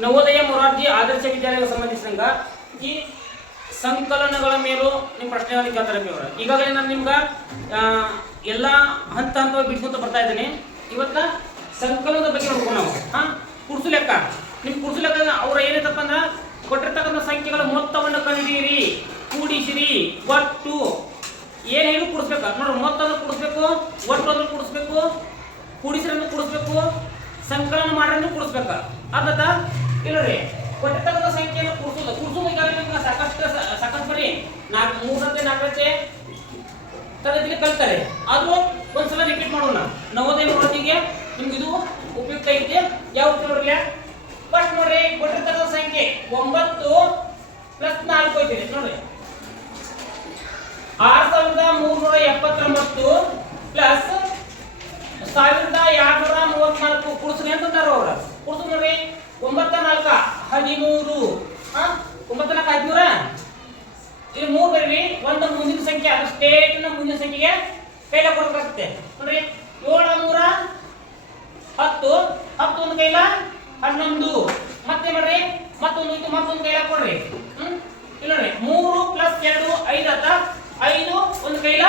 ನವೋದಯ ಮೊರಾರ್ಜಿ ಆದರ್ಶ ವಿದ್ಯಾಲಯಕ್ಕೆ ಸಂಬಂಧಿಸಿದಂಗ ಈ ಸಂಕಲನಗಳ ಮೇಲೂ ನಿಮ್ಮ ಪ್ರಶ್ನೆಗಳನ್ನು ಕೇಳ್ತಾರೆ ಅವರು. ಈಗಾಗಲೇ ನಾನು ನಿಮ್ಗೆ ಎಲ್ಲ ಹಂತ ಹಂತವಾಗಿ ಬಿಡ್ಕೊಂತ ಬರ್ತಾ ಇದ್ದೀನಿ. ಇವತ್ತ ಸಂಕಲನದ ಬಗ್ಗೆ ನೋಡ್ಕೊಂಡು ನಾವು ಕುರ್ಸು ಲೆಕ್ಕ. ನಿಮ್ಮ ಕುರ್ಸು ಲೆಕ್ಕ ಅವ್ರು ಏನೈತಪ್ಪ ಅಂದ್ರೆ ಕೊಟ್ಟಿರ್ತಕ್ಕಂಥ ಸಂಖ್ಯೆಗಳ ಮೊತ್ತವನ್ನು ಕಂಡಿರಿ, ಕೂಡಿಸಿರಿ, ಒಟ್ಟು ಏನು ಹೇಳಿ ಕೂಡಿಸ್ಬೇಕು ನೋಡ್ರಿ. ಮೊತ್ತವನ್ನು ಕೂಡಿಸ್ಬೇಕು, ಒಟ್ಟನ್ನು ಕೂಡಿಸ್ಬೇಕು, ಕೂಡಿಸಿರನ್ನು ಕೂಡಿಸ್ಬೇಕು, ಸಂಕಲನ ಮಾಡ್ರನ್ನು ಕೂಡಿಸ್ಬೇಕು. ಅದ ಇಲ್ಲರಿ ಕೊಟ್ಟಿರ್ತಕ್ಕಂಥ ಸಂಖ್ಯೆಯನ್ನು ಕೂಡಿಸೋದು ಈಗಾಗಲೇ ಸಾಕಷ್ಟು ಬರೀ 3 4 ತರಗತಿಯಲ್ಲಿ ಕಲ್ತಾರೆ. ಆದ್ರೂ ಒಂದ್ಸಲ ರಿಪೀಟ್ ಮಾಡೋಣ. ನವೋದಯ ಮೊರಾರ್ಜಿಗೆ ನಿಮ್ಗೆ ಇದು ಉಪಯುಕ್ತ ಐತೆ. ಯಾವ ನೋಡ್ರಿ ಫಸ್ಟ್ ನೋಡ್ರಿ, ಕೊಟ್ಟಿರ್ತಕ್ಕಂಥ ಸಂಖ್ಯೆ 9 + 4 ಐತಿ ನೋಡ್ರಿ. 6379 ಪ್ಲಸ್ 1234 ಕೂಡಿಸ್ರಿ ಅಂತಂದಾರ ಅವ್ರ. ಕೂಡಿಸ್ ನೋಡ್ರಿ 9 4 13 9 4 13 ಇಲ್ಲಿ 3 ಬರ್ರಿ. ಒಂದು ಮುಂದಿನ ಸಂಖ್ಯೆ ಅದು ಸ್ಟೇಟ್ ನ ಮುಂದಿನ ಸಂಖ್ಯೆಗೆ ಕೈಲ ಕೊಡಬೇಕಾಗುತ್ತೆ ನೋಡ್ರಿ. 7 3 10 10 ಒಂದು ಕೈಲ 11 ಮತ್ತೆ ಮಾಡ್ರಿ ಮತ್ತೊಂದು ಕೈಲ ಕೊಡ್ರಿ. ಇಲ್ಲ ನೋಡ್ರಿ 3 + 2 5 ಆತ. 5 ಒಂದು ಕೈಲ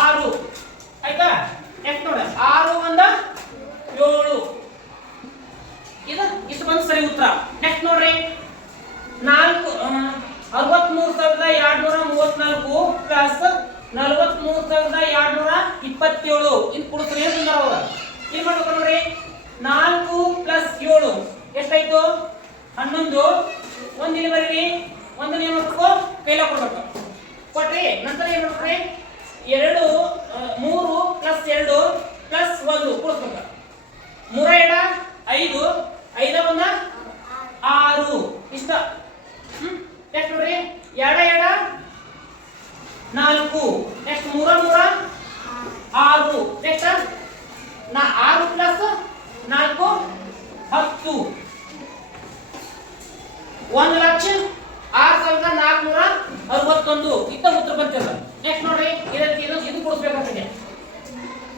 6 ಆಯ್ತಾ. ನೆಕ್ಸ್ಟ್ ನೋಡ್ರಿ 6 1 7 ಇಷ್ಟು ಬಂದು ಸರಿ ಉತ್ತರ. ನೆಕ್ಸ್ಟ್ ನೋಡ್ರಿ 63,234 ಪ್ಲಸ್ 43,227 ಇನ್ ಕೊಡ್ತಾರೆ ಅಂತಂದಾರ ಅವ್ರ. ಏನ್ ಮಾಡ್ಬೇಕು ನೋಡ್ರಿ 4 + 7 ಎಷ್ಟಾಯ್ತು 11. ಒಂದು ಇಲ್ಲಿ ಬರೀರಿ, ಒಂದು ಏನ್ ಮಾಡ್ಬೇಕು ಕೈಲ ಕೊಡ್ಬೇಕು ಕೊಟ್ರಿ. ನಂತರ ಏನ್ ಮಾಡ್ಬೇಕ್ರಿ 3 + 2 + 1 ಕೊಡ್ಬೇಕು. 3 2 5 5 1 6 ಇಷ್ಟ. ನೆಕ್ಸ್ಟ್ ನೋಡ್ರಿ 2 2 4 ನೆಕ್ಸ್ಟ್ 3 3 6 ನೆಕ್ಸ್ಟ್ 6 + 4 10 1,06,461 ಇತ್ತ ಉತ್ತರ ಬಂತಲ್ಲ. ನೆಕ್ಸ್ಟ್ ನೋಡ್ರಿ ಇದು ಕೊಡಿಸ್ಬೇಕಾಗ್ತದೆ.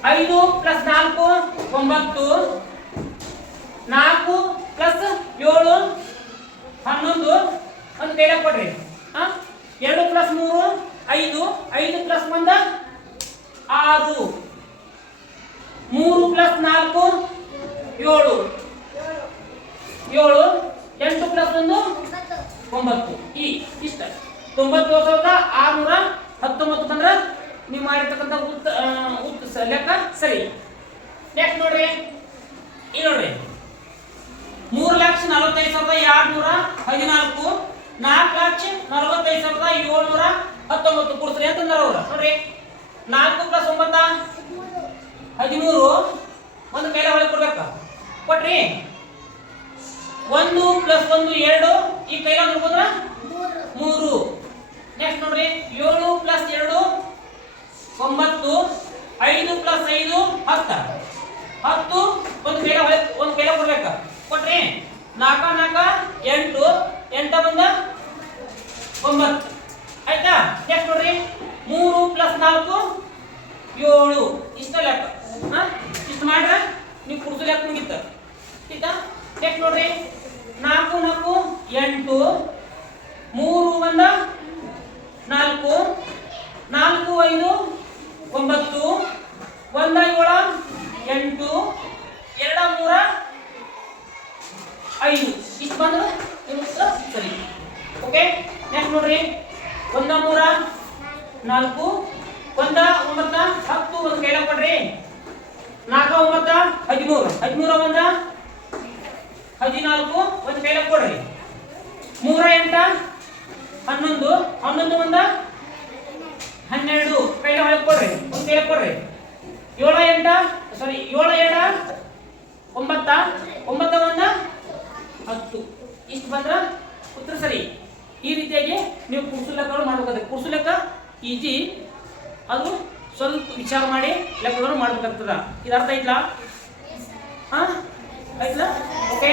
5 + 4 9 4 + 7 11 ಒಂದು ಕೈಲ ಕೊಡ್ರಿ. 2 + 3 5 5 + 1 6 3 + 4 7 7 8 + 1 9 ಇಷ್ಟ 91,619 ಬಂದ್ರೆ ನೀವು ಮಾಡಿರ್ತಕ್ಕಂಥ ಲೆಕ್ಕ ಸರಿ. ನೆಕ್ಸ್ಟ್ ನೋಡ್ರಿ ಈ ನೋಡ್ರಿ 3,45,214 4,45,719 ಕೊಡ್ಸ್ರಿ ಅಂತಂದಾರ ಅವ್ರ. ನೋಡ್ರಿ 4 + 9 13 ಒಂದು ಕೈಲ ಹೊಳೆ ಕೊಡ್ಬೇಕ ಕೊಟ್ರಿ. 1 + 1 2 ಈ ಕೈಲ ನೋಡ್ಕೊಂಡ್ರ 3. ನೆಕ್ಸ್ಟ್ ನೋಡ್ರಿ 7 + 2 9 5 + 5 10 10 ಒಂದು ಕೈಲ ಕೊಡ್ಬೇಕ ಕೊಟ್ರಿ. 4 4 8 8 ಬಂದ 9 ಆಯ್ತಾ. ನೆಕ್ಸ್ಟ್ ನೋಡ್ರಿ 3 + 4 7 ಇಷ್ಟ ಲೆಕ್ಕ. ಇಷ್ಟು ಮಾಡ್ರ ನೀವು ಕುಡ್ಸು ಲೆಕ್ಕ ಮುಗಿತ ಆಯ್ತಾ. ನೆಕ್ಸ್ಟ್ ನೋಡ್ರಿ 4 4 8 3 1 4 4 5 9 1 7 8 2 3 5 ಇಷ್ಟು ಬಂದ್ರೆ ನಿಮ್ಮ ಉತ್ತರ ಸರಿ. ಓಕೆ. ನೆಕ್ಸ್ಟ್ ನೋಡ್ರಿ 1 3 4 1 9 10 ಒಂದು ಕೈಲ ಕೊಡ್ರಿ. 4 9 13 13 1 14 ಒಂದು ಕೈಲ ಕೊಡ್ರಿ. 3 8 11 11 1 12 ಕೈಲ ಹೊಳಗೆ ಕೊಡ್ರಿ. ಒಂದು ಕೈಲ ಕೊಡ್ರಿ. 7 8 ಸಾರಿ 7 7 9 9 1 10 ಇಷ್ಟು ಬಂದ್ರ ಉತ್ತರ ಸರಿ. ಈ ರೀತಿಯಾಗಿ ನೀವು ಕುರ್ಸು ಲೆಕ್ಕಗಳು ಮಾಡಬೇಕಾಗುತ್ತೆ. ಕುರ್ಸು ಲೆಕ್ಕ ಈಜಿ, ಅದು ಸ್ವಲ್ಪ ವಿಚಾರ ಮಾಡಿ ಲೆಕ್ಕಗಳು ಮಾಡಬೇಕಾಗ್ತದ. ಇದು ಅರ್ಥ ಆಯ್ತಲ್ಲ? ಆಯ್ತಲ್ಲ? ಓಕೆ.